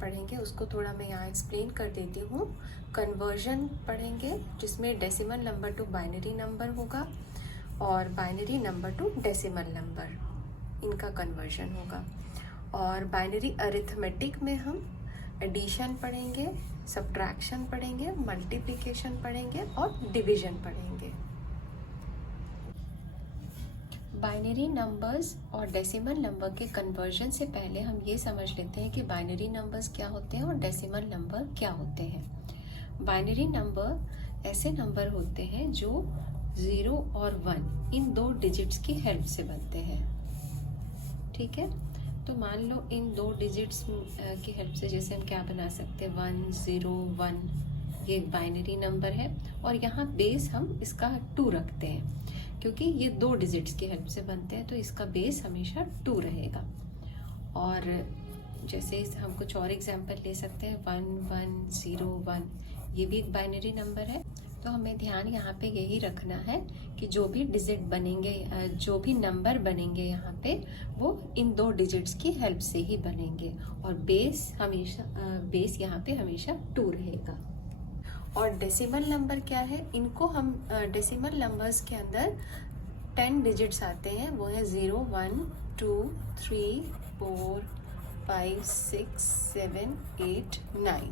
पढ़ेंगे उसको थोड़ा मैं यहाँ एक्सप्लेन कर देती हूँ। कन्वर्जन पढ़ेंगे जिसमें decimal number two binary number होगा और binary number two decimal number, इनका कन्वर्जन होगा। और बाइनरी अरिथमेटिक में हम एडिशन पढ़ेंगे, सब्ट्रैक्शन पढ़ेंगे, मल्टीप्लिकेशन पढ़ेंगे और डिवीजन पढ़ेंगे। बाइनरी नंबर्स और डेसिमल नंबर के कन्वर्जन से पहले हम ये समझ लेते हैं कि बाइनरी नंबर्स क्या होते हैं और डेसिमल नंबर क्या होते हैं। बाइनरी नंबर ऐसे नंबर होते हैं जो 0 और 1 इन 2 डिजिट्स की हेल्प से बनते हैं। ठीक है, तो मान लो इन 2 डिजिट्स की हेल्प से जैसे हम क्या बना सकते हैं, 1 0 1, ये एक बाइनरी नंबर है और यहाँ बेस हम इसका 2 रखते हैं क्योंकि ये 2 डिजिट्स की हेल्प से बनते हैं, तो इसका बेस हमेशा 2 रहेगा। और जैसे हम कुछ और एग्जांपल ले सकते हैं, 1 1 0 1, ये भी एक बाइनरी नंबर है। तो हमें ध्यान यहाँ पे यही रखना है कि जो भी डिजिट बनेंगे, जो भी नंबर बनेंगे यहाँ पे, वो इन 2 डिजिट्स की हेल्प से ही बनेंगे और बेस यहाँ पे हमेशा 2 रहेगा। और डेसिमल नंबर क्या है, इनको हम डेसिमल नंबर्स के अंदर 10 डिजिट्स आते हैं, वो है 0 1 2 3 4 5 6 7 8 9।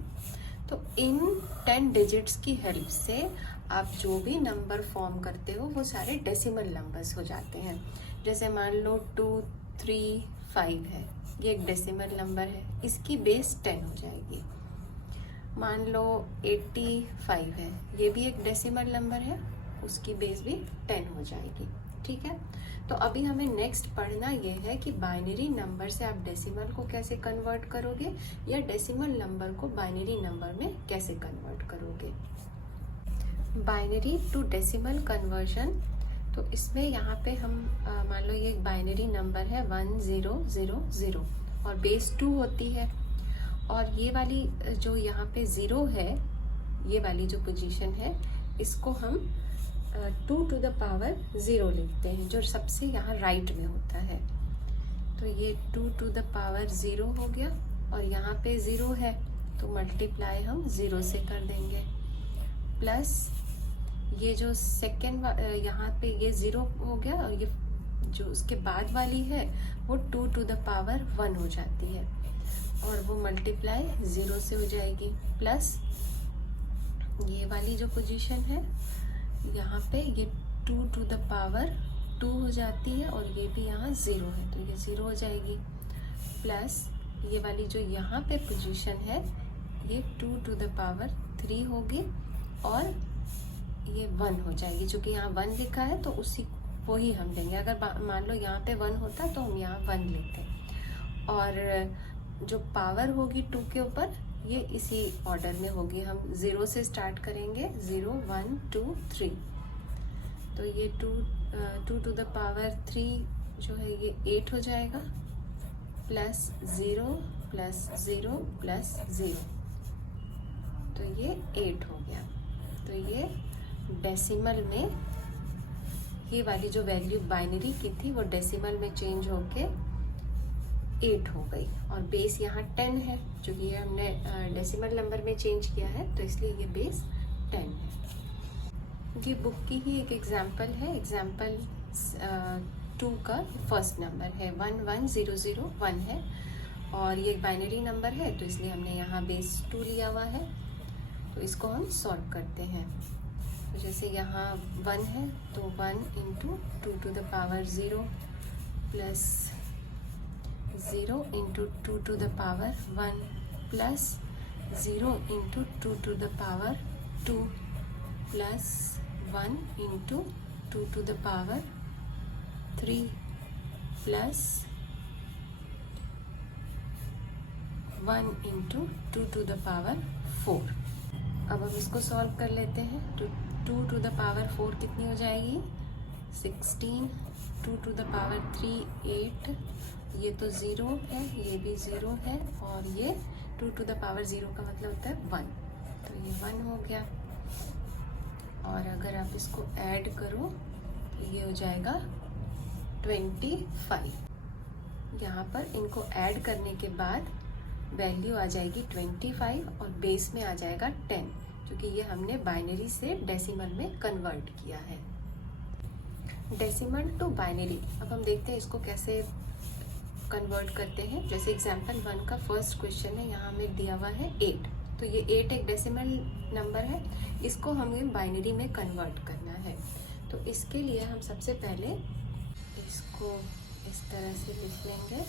तो इन 10 डिजिट्स की हेल्प से आप जो भी नंबर फॉर्म करते हो वो सारे डेसिमल नंबर्स हो जाते हैं। जैसे मान लो 2 3 5 है, ये एक डेसिमल नंबर है, इसकी बेस 10 हो जाएगी। मान लो 85 है, ये भी एक डेसिमल नंबर है, उसकी बेस भी 10 हो जाएगी। ठीक है, तो अभी हमें नेक्स्ट पढ़ना ये है कि बाइनरी नंबर से आप डेसिमल को कैसे कन्वर्ट करोगे या डेसिमल नंबर को बाइनरी नंबर में कैसे कन्वर्ट करोगे। बाइनरी टू डेसिमल कन्वर्जन, तो इसमें यहाँ पे हम मान लो ये एक बाइनरी नंबर है 1 0 0 0 और बेस 2 होती है, और ये वाली जो यहाँ पे 0 है, ये वाली जो पोजीशन है, इसको हम 2 to the power 0 लिखते हैं, जो सबसे यहाँ राइट में होता है। तो ये 2 to the power 0 हो गया और यहाँ पे 0 है तो मल्टीप्लाई हम 0 से कर देंगे, प्लस ये जो सेकेंड यहाँ पे ये 0 हो गया और ये जो उसके बाद वाली है वो 2 to the power 1 हो जाती है और वो मल्टीप्लाई 0 से हो जाएगी, प्लस ये वाली जो पोजीशन है यहाँ पे ये 2 to the power 2 हो जाती है और ये भी यहाँ 0 है तो ये 0 हो जाएगी, प्लस ये वाली जो यहाँ पे पोजीशन है ये 2 to the power 3 होगी और ये 1 हो जाएगी। चूँकि यहाँ 1 लिखा है तो उसी वो ही हम लेंगे। अगर मान लो यहाँ पे 1 होता तो हम यहाँ 1 लेते, और जो पावर होगी 2 के ऊपर ये इसी ऑर्डर में होगी। हम 0 से स्टार्ट करेंगे, 0 1 2 3, तो ये 2 to the power 3 जो है ये 8 हो जाएगा, प्लस 0 प्लस 0 प्लस 0, तो ये 8 हो गया। तो ये डेसिमल में ये वाली जो वैल्यू बाइनरी की थी वो डेसिमल में चेंज होके 8 हो गई और बेस यहाँ 10 है, क्योंकि ये हमने डेसिमल नंबर में चेंज किया है तो इसलिए ये बेस 10 है। ये बुक की ही एक एग्जाम्पल है, एग्जाम्पल 2 का फर्स्ट नंबर है 1 1 0 0 1 है और ये बाइनरी नंबर है तो इसलिए हमने यहाँ बेस 2 लिया हुआ है। तो इसको हम सॉल्व करते हैं, तो जैसे यहाँ 1 है तो 1 × 2 to the power 0 plus 0 × 2 to the power 1 plus 0 × 2 to the power 2 plus 1 × 2 to the power 3 plus 1 × 2 to the power 4। अब हम इसको सॉल्व कर लेते हैं। तो 2 to the power 4 कितनी हो जाएगी, 16, 2 to the power 3 8, ये तो 0 है, ये भी 0 है और ये 2 to the power 0 का मतलब होता है 1, तो ये 1 हो गया। और अगर आप इसको ऐड करो तो ये हो जाएगा 25। यहाँ पर इनको ऐड करने के बाद वैल्यू आ जाएगी 25 और बेस में आ जाएगा 10, क्योंकि ये हमने बाइनरी से डेसिमल में कन्वर्ट किया है। डेसिमल टू बाइनरी, अब हम देखते हैं इसको कैसे कन्वर्ट करते हैं। जैसे एग्जाम्पल 1 का फर्स्ट क्वेश्चन है, यहाँ हमें दिया हुआ है 8, तो ये 8 एक डेसिमल नंबर है, इसको हमें बाइनरी में कन्वर्ट करना है। तो इसके लिए हम सबसे पहले इसको इस तरह से लिख लेंगे,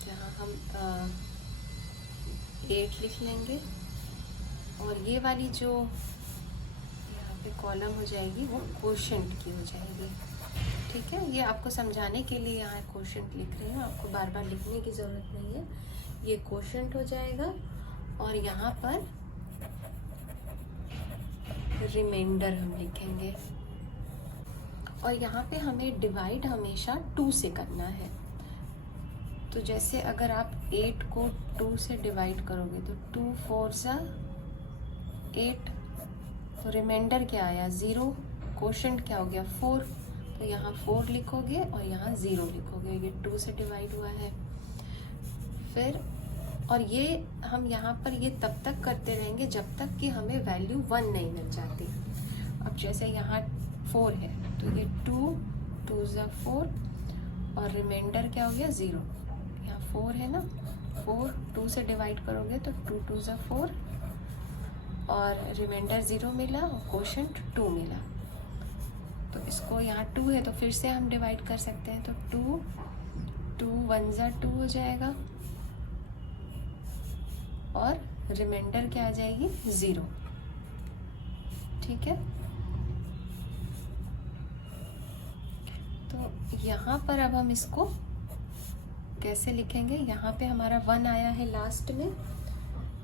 जहाँ हम 8 लिख लेंगे और ये वाली जो यहाँ पे कॉलम हो जाएगी वो कोशेंट की हो जाएगी। ठीक है, ये आपको समझाने के लिए यहाँ कोशेंट लिख रही हूँ, आपको बार बार लिखने की ज़रूरत नहीं है। ये कोशेंट हो जाएगा और यहाँ पर रिमाइंडर हम लिखेंगे, और यहाँ पे हमें डिवाइड हमेशा 2 से करना है। तो जैसे अगर आप 8 को 2 से डिवाइड करोगे तो 2 4 ज़ा 8, तो रिमाइंडर क्या आया 0, कोशेंट क्या हो गया 4, तो यहाँ 4 लिखोगे और यहाँ 0 लिखोगे, ये 2 से डिवाइड हुआ है। फिर और ये हम यहाँ पर ये तब तक करते रहेंगे जब तक कि हमें वैल्यू 1 नहीं मिल जाती। अब जैसे यहाँ 4 है तो ये 2 2 ज़ा 4 और रिमाइंडर क्या हो गया 0, यहाँ 4 है ना, 4 2 से डिवाइड करोगे तो 2 2 ज़ा 4 और रिमाइंडर 0 मिला और कोशेंट 2 मिला। तो इसको यहाँ 2 है तो फिर से हम डिवाइड कर सकते हैं, तो 2 2 1 ज़ा 2 हो जाएगा और रिमाइंडर क्या आ जाएगी 0। ठीक है, तो यहाँ पर अब हम इसको कैसे लिखेंगे, यहाँ पे हमारा 1 आया है लास्ट में,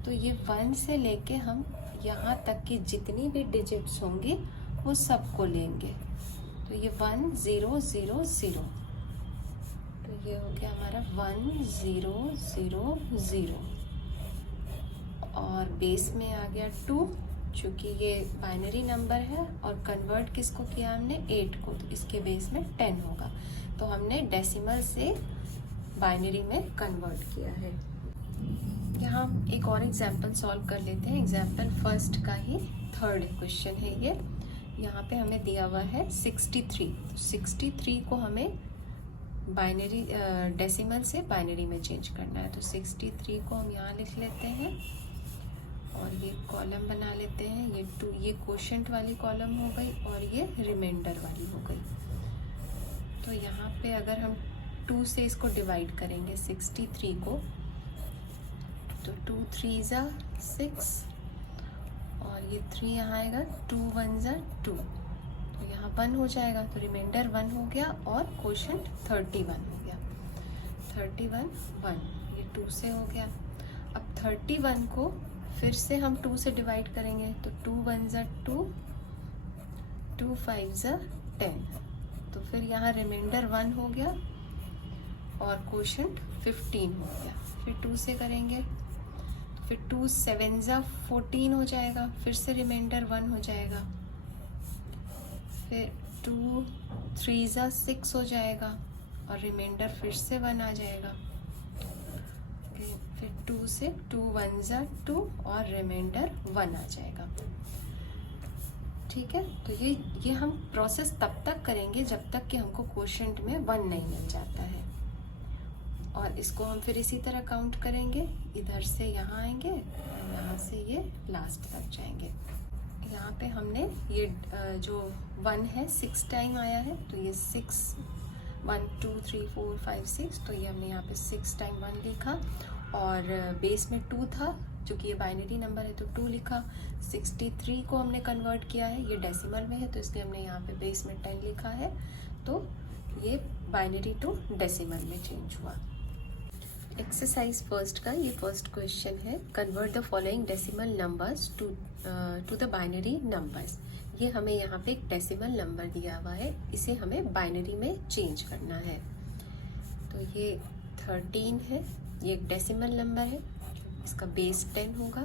तो ये 1 से लेके हम यहाँ तक की जितनी भी डिजिट्स होंगी वो सबको लेंगे। तो ये 1 0 0 0, तो ये हो गया हमारा 1 0 0 0 और बेस में आ गया 2, चूँकि ये बाइनरी नंबर है और कन्वर्ट किसको किया हमने 8 को, तो इसके बेस में 10 होगा। तो हमने डेसिमल से बाइनरी में कन्वर्ट किया है। यहाँ एक और एग्जाम्पल सॉल्व कर लेते हैं। एग्जाम्पल फर्स्ट का ही थर्ड क्वेश्चन है ये। यहाँ पे हमें दिया हुआ है 63, तो 63 को हमें बाइनरी डेसिमल से बाइनरी में चेंज करना है। तो 63 को हम यहाँ लिख लेते हैं और ये कॉलम बना लेते हैं। ये 2, ये कोशेंट वाली कॉलम हो गई और ये रिमाइंडर वाली हो गई। तो यहाँ पे अगर हम 2 से इसको डिवाइड करेंगे 63 को, तो 2 3 ज़ा 6 और ये 3 यहाँ आएगा, 2 1 ज़ा 2, तो यहाँ 1 हो जाएगा, तो रिमाइंडर 1 हो गया और कोशेंट 31 हो गया। 31 1, ये 2 से हो गया। अब 31 को फिर से हम 2 से डिवाइड करेंगे, तो 2 1 ज़ा 2, 2 5 ज़ा 10, तो फिर यहाँ रिमाइंडर 1 हो गया और कोशेंट 15 हो गया। फिर 2 से करेंगे, फिर 2 7 ज़ा 14 हो जाएगा, फिर से रिमाइंडर 1 हो जाएगा। फिर 2 3 ज़ा 6 हो जाएगा और रिमाइंडर फिर से 1 आ जाएगा। फिर 2 से 2 1 ज़ा 2 और रिमाइंडर 1 आ जाएगा। ठीक है, तो ये हम प्रोसेस तब तक करेंगे जब तक कि हमको कोशेंट में 1 नहीं मिल जाता है। और इसको हम फिर इसी तरह काउंट करेंगे, इधर से यहाँ आएंगे और यहाँ से ये लास्ट तक जाएंगे। यहाँ पे हमने ये जो 1 है 6 टाइम आया है, तो ये 6 1 2 3 4 5 6, तो ये हमने यहाँ पे 6 टाइम 1 लिखा और बेस में 2 था, चूँकि ये बाइनरी नंबर है तो 2 लिखा। 63 को हमने कन्वर्ट किया है, ये डेसिमल में है तो इसलिए हमने यहाँ पे बेस में 10 लिखा है, तो ये बाइनरी टू डेसिमल में चेंज हुआ। एक्सरसाइज फर्स्ट का ये फर्स्ट क्वेश्चन है, convert the following decimal numbers to the binary numbers. ये हमें यहाँ पे एक डेसिमल नंबर दिया हुआ है, इसे हमें बाइनरी में चेंज करना है। तो ये 13 है, ये एक डेसिमल नंबर है, इसका बेस 10 होगा।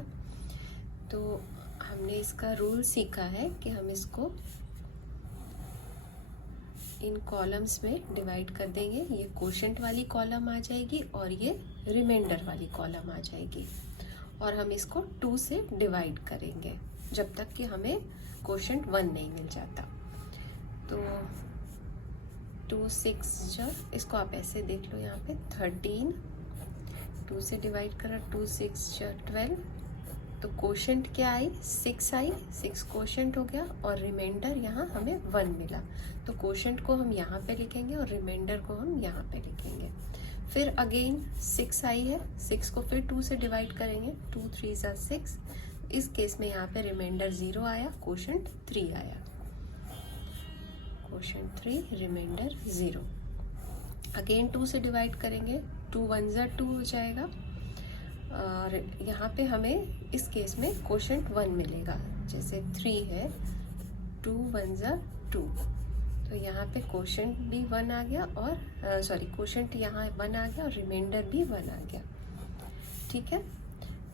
तो हमने इसका रूल सीखा है कि हम इसको इन कॉलम्स में डिवाइड कर देंगे। ये क्वोशंट वाली कॉलम आ जाएगी और ये रिमाइंडर वाली कॉलम आ जाएगी, और हम इसको 2 से डिवाइड करेंगे जब तक कि हमें क्वोशंट 1 नहीं मिल जाता। तो 2 6 जा, इसको आप ऐसे देख लो यहाँ पे 13, 2 से डिवाइड करा, 2 6 जा 12, तो क्वोशंट क्या आई 6 आई, 6 क्वोशंट हो गया और रिमाइंडर यहाँ हमें 1 मिला। तो क्वोशंट को हम यहाँ पे लिखेंगे और रिमाइंडर को हम यहाँ पे लिखेंगे। फिर अगेन 6 आई है, 6 को फिर 2 से डिवाइड करेंगे, 2 3 जा 6, इस केस में यहाँ पे रिमाइंडर 0 आया, क्वोशंट 3 आया, क्वोशंट 3 रिमाइंडर 0। अगेन 2 से डिवाइड करेंगे, 2 1 जा 2 हो जाएगा, और यहाँ पे हमें इस केस में क्वोशंट 1 मिलेगा। जैसे 3 है, 2 1 जा 2, तो यहाँ पे क्वोशंट भी 1 आ गया, और सॉरी क्वोशंट यहाँ 1 आ गया और रिमाइंडर भी 1 आ गया। ठीक है,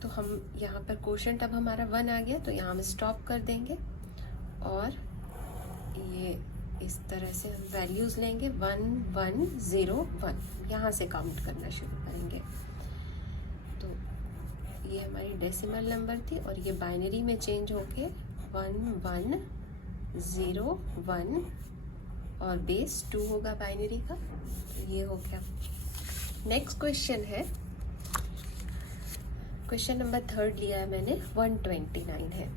तो हम यहाँ पर क्वोशंट अब हमारा 1 आ गया, तो यहाँ हम स्टॉप कर देंगे और ये इस तरह से हम वैल्यूज़ लेंगे 1 1 0 1, यहाँ से काउंट करना शुरू करेंगे। तो ये हमारी डेसिमल नंबर थी और ये बाइनरी में चेंज होके 1 1 0 1 और बेस 2 होगा बाइनरी का। तो ये हो गया। नेक्स्ट क्वेश्चन है, क्वेश्चन नंबर 3 लिया है मैंने, 129 है।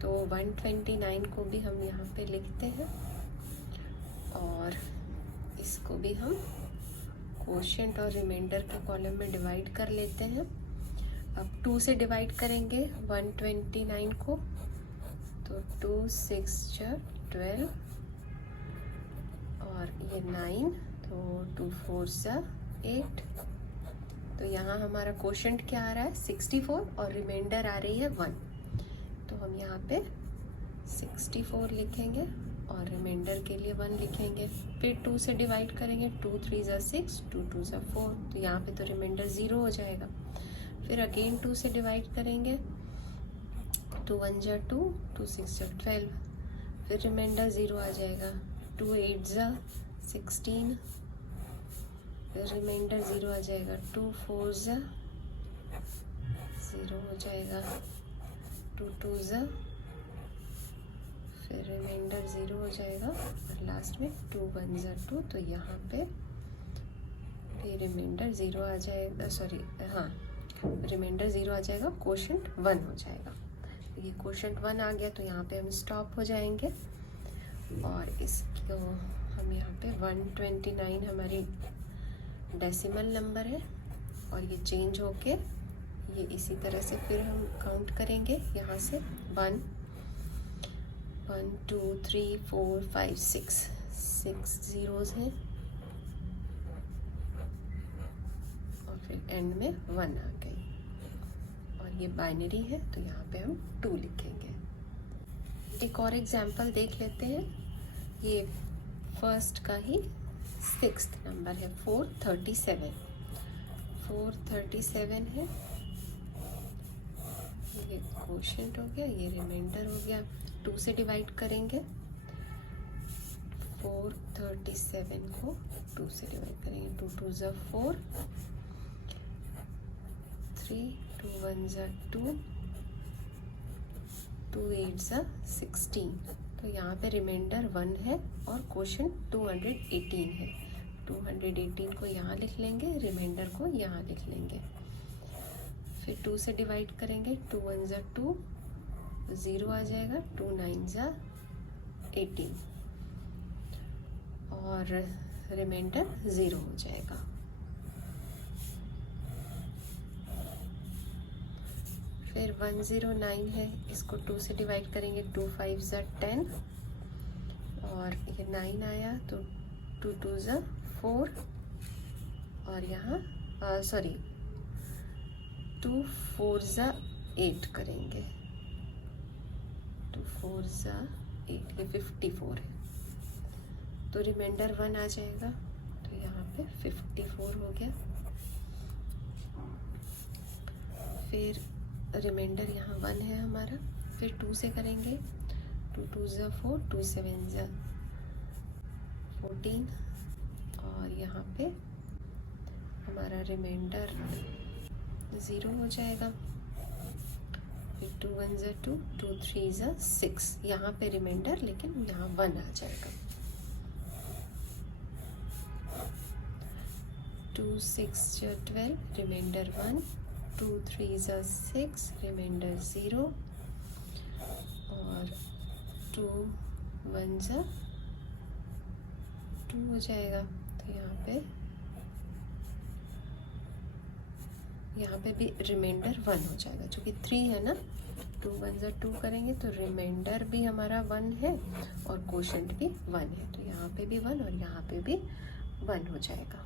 तो 129 को भी हम यहाँ पे लिखते हैं और इसको भी हम क्वोशंट और रिमाइंडर के कॉलम में डिवाइड कर लेते हैं। अब 2 से डिवाइड करेंगे 129 को, तो 2 6 जा 12 और ये 9, तो 2 4 जा 8। तो यहाँ हमारा क्वोशंट क्या आ रहा है 64 और रिमाइंडर आ रही है 1, तो हम यहाँ पे 64 लिखेंगे और रिमाइंडर के लिए 1 लिखेंगे। फिर 2 से डिवाइड करेंगे, 2 3 जा 6, 2 2 जा 4, तो यहाँ पे तो रिमाइंडर 0 हो जाएगा। फिर अगेन 2 से डिवाइड करेंगे, 2 1 जा 2, 2 6 जा 12, फिर रिमाइंडर 0 आ जाएगा, 2 8 जा 16, फिर रिमाइंडर 0 आ जाएगा, 2 4 जा 0 हो जाएगा, 2 2 जा, फिर रिमाइंडर 0 हो जाएगा और लास्ट में 2 1 जा 2, तो यहाँ पे भी रिमाइंडर 0 आ जाएगा, सॉरी हाँ रिमाइंडर 0 आ जाएगा, क्वोशंट 1 हो जाएगा। ये क्वोशंट 1 आ गया, तो यहाँ पे हम स्टॉप हो जाएंगे और इसको हम यहाँ पे 129 हमारी डेसिमल नंबर है और ये चेंज होके ये इसी तरह से फिर हम काउंट करेंगे यहाँ से 1 1 2 3 4 5 6 ज़ीरोज़ हैं और फिर एंड में 1 आ गई और ये बाइनरी है, तो यहाँ पे हम 2 लिखेंगे। एक और एग्जाम्पल देख लेते हैं। ये फर्स्ट का ही 6th नंबर है, 437 है। ये क्वोशंट हो गया, ये रिमाइंडर हो गया। 2 से डिवाइड करेंगे, 437 को 2 से डिवाइड करेंगे, 2 2 जा 4, 3 2 1 जा 2, 2 8 जा 16, तो यहाँ पे रिमाइंडर 1 है और क्वोशंट 218 है। 218 को यहाँ लिख लेंगे, रिमाइंडर को यहाँ लिख लेंगे। फिर 2 से डिवाइड करेंगे, 2 1 जा 2, 0 आ जाएगा, 2 9 जा 18 और रिमाइंडर 0 हो जाएगा। फिर 109 है, इसको 2 से डिवाइड करेंगे, 2 5 जा 10 और ये 9 आया, तो 2 2 जा 4 और यहाँ सॉरी 2 4 जा 8 करेंगे, 2 4 जा 8, ये 54 है, तो रिमाइंडर 1 आ जाएगा, तो यहाँ पे 54 हो गया। फिर रिमाइंडर यहाँ 1 है हमारा। फिर 2 से करेंगे, 2 2 जा 4, 2 7 जा 14 और यहाँ पे हमारा रिमाइंडर 0 हो जाएगा। 2 1 ज़ा 2, 2 3 ज़ा 6, यहाँ पे रिमाइंडर लेकिन यहाँ 1 आ जाएगा। 2 6 ज़ा 12, रिमाइंडर 1, 2 3 ज़ा 6, रिमाइंडर 0 और 2 1 ज़ा 2 हो जाएगा। तो यहाँ पे भी रिमाइंडर 1 हो जाएगा, चूँकि 3 है ना, 2 1 ज़ा 2 करेंगे तो रिमाइंडर भी हमारा 1 है और कोशेंट भी 1 है, तो यहाँ पे भी 1 और यहाँ पे भी 1 हो जाएगा।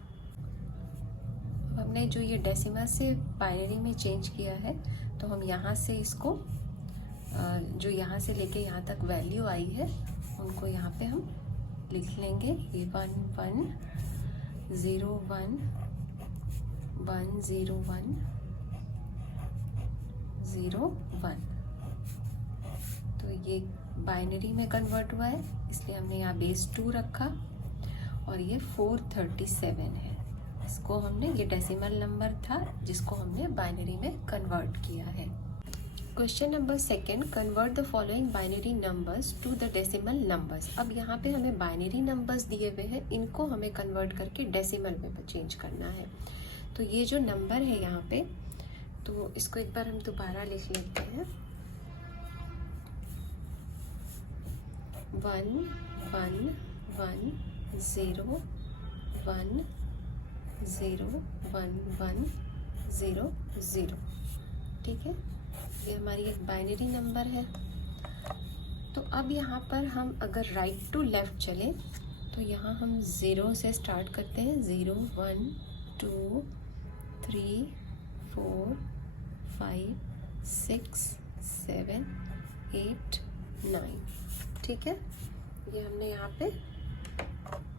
हमने जो ये डेसिमल से बाइनरी में चेंज किया है, तो हम यहाँ से इसको जो यहाँ से लेके यहाँ तक वैल्यू आई है उनको यहाँ पे हम लिख लेंगे। ये 1 1 0 1 1 0 1 0 1, तो ये बाइनरी में कन्वर्ट हुआ है, इसलिए हमने यहाँ बेस 2 रखा और ये 437 है। इसको हमने, ये डेसिमल नंबर था जिसको हमने बाइनरी में कन्वर्ट किया है। Question number 2, convert the following binary numbers to the decimal numbers. अब यहाँ पे हमें बाइनरी नंबर्स दिए हुए हैं, इनको हमें कन्वर्ट करके डेसिमल में चेंज करना है। तो ये जो नंबर है यहाँ पे, तो इसको एक बार हम दोबारा लिख लेते हैं। 1 1 1 0 1 0 1 1 0 0, ठीक है, ये हमारी एक बाइनरी नंबर है। तो अब यहाँ पर हम अगर राइट टू लेफ्ट चलें तो यहाँ हम 0 से स्टार्ट करते हैं। 0 1 2 3 4 5 6 7 8 9, ठीक है, ये हमने यहाँ पे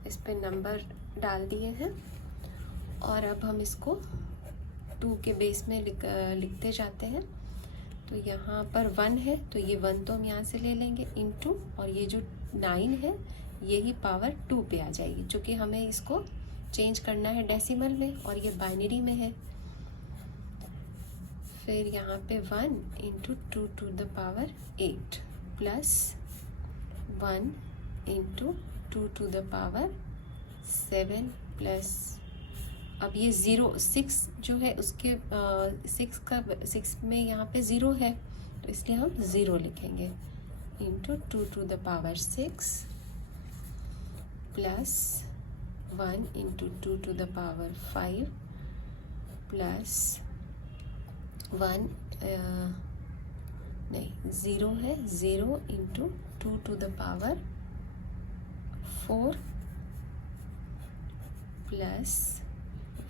इस पे नंबर डाल दिए हैं। और अब हम इसको 2 के बेस में लिखते जाते हैं। तो यहाँ पर 1 है, तो ये 1 तो हम यहाँ से ले लेंगे इनटू, और ये जो 9 है ये ही पावर 2 पे आ जाएगी, क्योंकि हमें इसको चेंज करना है डेसिमल में और ये बाइनरी में है। फिर यहाँ पे 1 into 2 to the power 8 plus 1 into 2 to the power 7 plus, अब ये 0 6 जो है उसके 6 में यहाँ पे 0 है, तो इसलिए हम 0 लिखेंगे, into 2 to the power 6 plus 1 into 2 to the power 5 plus 1 नहीं 0 है, 0 into 2 to the power 4 plus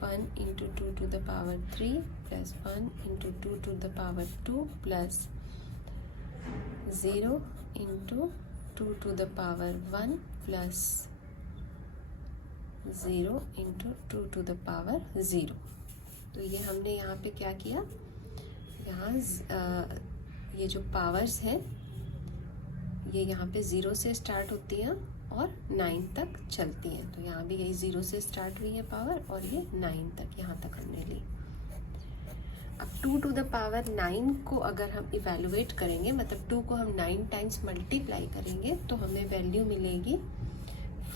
1 into 2 to the power 3 plus 1 into 2 to the power 2 plus 0 into 2 to the power 1 plus 0 into 2 to the power 0। तो ये हमने यहाँ पे क्या किया, यहाँ ये जो पावर्स है ये यहाँ पे 0 से स्टार्ट होती हैं और 9 तक चलती हैं। तो यहाँ भी यही 0 से स्टार्ट हुई है पावर और ये 9 तक, यहाँ तक हमने ली। अब 2 टू द पावर 9 को अगर हम इवेलुएट करेंगे, मतलब 2 को हम 9 टाइम्स मल्टीप्लाई करेंगे तो हमें वैल्यू मिलेगी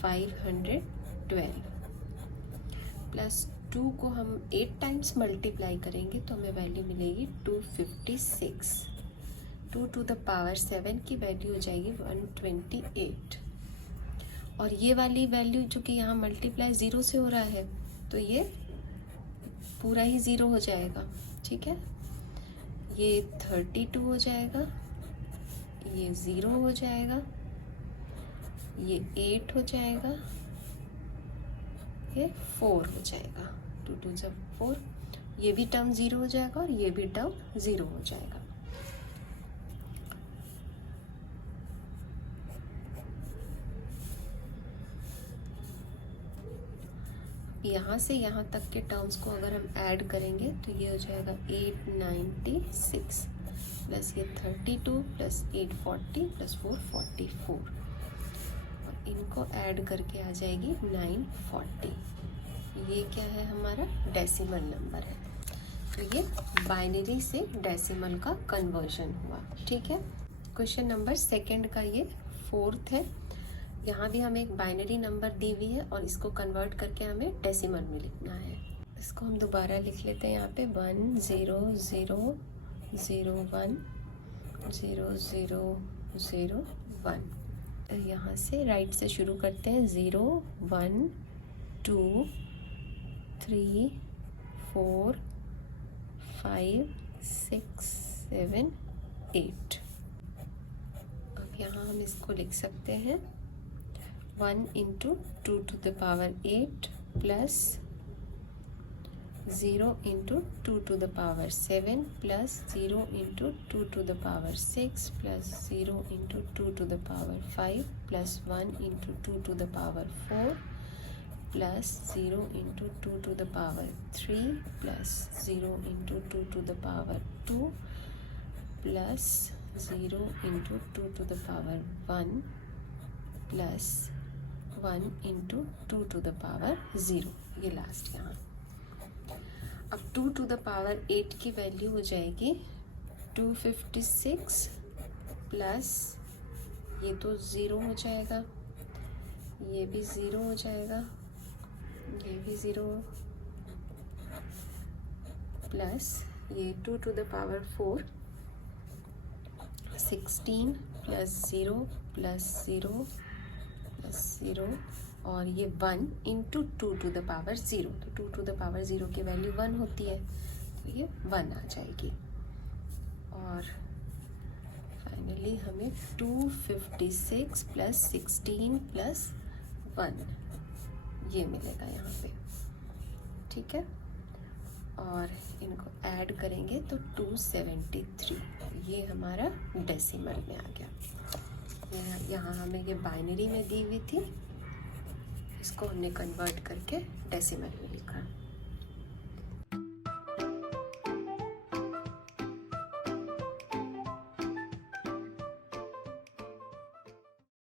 512, प्लस 2 को हम 8 टाइम्स मल्टीप्लाई करेंगे तो हमें वैल्यू मिलेगी 256। 2 टू द पावर 7 की वैल्यू हो जाएगी 128, और ये वाली वैल्यू जो कि यहाँ मल्टीप्लाई 0 से हो रहा है तो ये पूरा ही 0 हो जाएगा, ठीक है, ये 32 हो जाएगा, ये 0 हो जाएगा, ये 8 हो जाएगा, ये 4 हो जाएगा, 2 2 जब 4, ये भी टर्म 0 हो जाएगा और ये भी टर्म 0 हो जाएगा। यहाँ से यहाँ तक के टर्म्स को अगर हम ऐड करेंगे तो ये हो जाएगा 896 प्लस ये 32 प्लस 840 प्लस 444, और इनको ऐड करके आ जाएगी 940। ये क्या है, हमारा डेसिमल नंबर है। तो ये बाइनरी से डेसिमल का कन्वर्जन हुआ। ठीक है, क्वेश्चन नंबर सेकंड का ये फोर्थ है। यहाँ भी हमें एक बाइनरी नंबर दी हुई है और इसको कन्वर्ट करके हमें डेसिमल में लिखना है। इसको हम दोबारा लिख लेते हैं। यहाँ पे 1 0 0 0 1 0 0 0 1। यहाँ से राइट से शुरू करते हैं। 0 1 2 3 4 5 6 7 8। अब यहाँ हम इसको लिख सकते हैं 1 × 2 to the power 8 plus 0 × 2 to the power 7 plus 0 × 2 to the power 6 plus 0 × 2 to the power 5 plus 1 × 2 to the power 4 plus 0 × 2 to the power 3 plus 0 × 2 to the power 2 plus 0 × 2 to the power 1 plus 1 × 2 to the power 0। ये last यहाँ। अब 2 to the power 8 की value हो जाएगी 256 plus ये तो 0 हो जाएगा, ये भी 0 हो जाएगा, ये भी 0 प्लस ये 2 to the power 4 16 plus 0 plus 0 plus 0 और ये 1 × 2 to the power 0। तो 2 to the power 0 की वैल्यू 1 होती है, तो ये 1 आ जाएगी। और फाइनली हमें 256 प्लस 16 प्लस 1 ये मिलेगा यहाँ पे। ठीक है, और इनको ऐड करेंगे तो 273। ये हमारा डेसिमल में आ गया। यहाँ हमें ये बाइनरी में दी हुई थी, इसको हमने कन्वर्ट करके डेसिमल में लिखा।